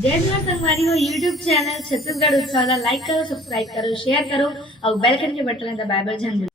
जय जवाहर संगवारी हो यूट्यूब चैनल छत्तीसगढ़ उत्सव ला लाइक करो, सब्सक्राइब करो, शेयर करो और बेल आइकन के बटन दबाए झन।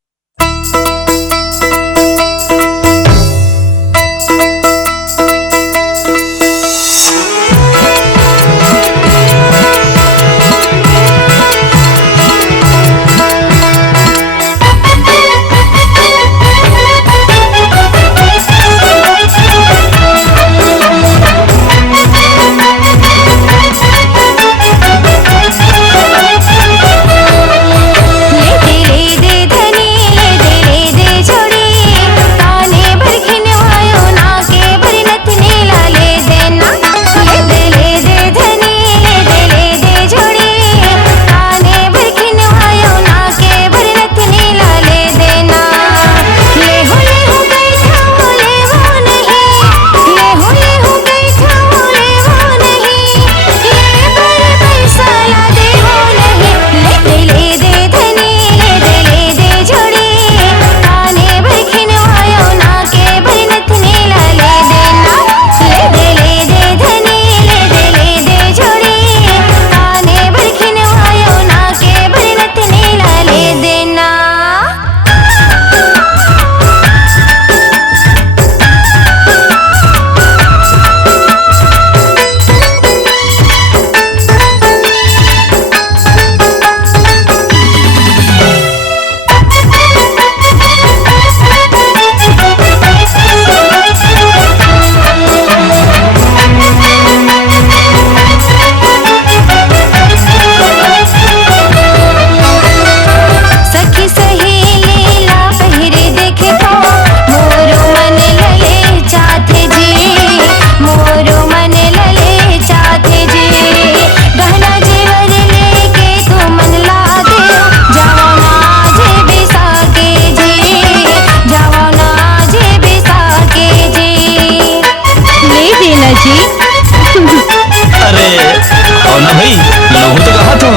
अरे आओ ना भाई, लोग तो कहा तो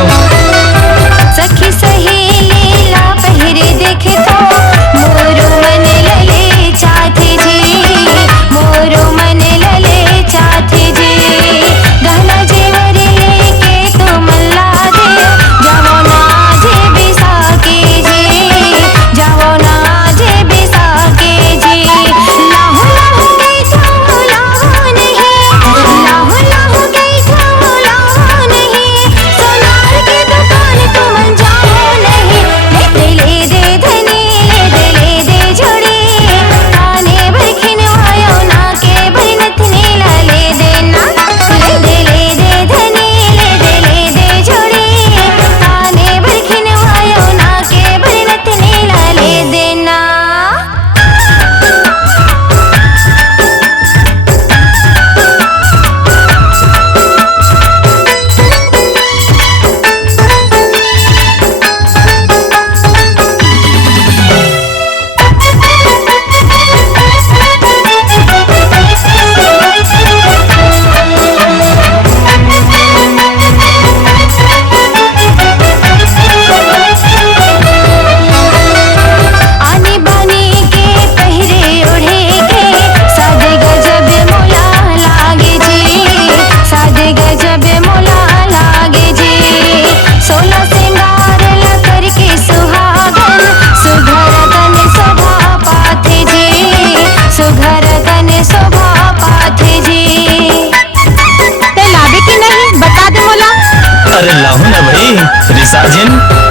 सखी सहेली ला पहिरे देखे तो मोरो मन लले चाथे जी, मोरो मन लले चाथे जी। गहना जेवर लेके तो मल्ला दे जाओ ना जे बिसा के जी, जाओ ना जे बिसा के जी। लाहू लाहू गई तो लाहू नहीं, लाहू लाहू गई तो लाहू नहीं। सोनार की दुकान तुम जाओ नहीं, ले दे धनी ले दे छोड़ी। काने भर खिनवायो ना के भर नथनी ला ले देना, ले दे धनी ले दे छोड़ी। काने भर खिनवायो ना के भर नथनी ला ले देना। आनी बानी के पहिरे ओढ़े के सादे गजब मोला लागे जी, सादे गजब मोला लागे जी। 16 सिंगार ला करके सुहागन सुघर तन शोभा पाथे जी, सुघर तन शोभा पाथे जी। ते लावे की नहीं बता दे मोला। अरे लाहू ना भाई रिसाजिन।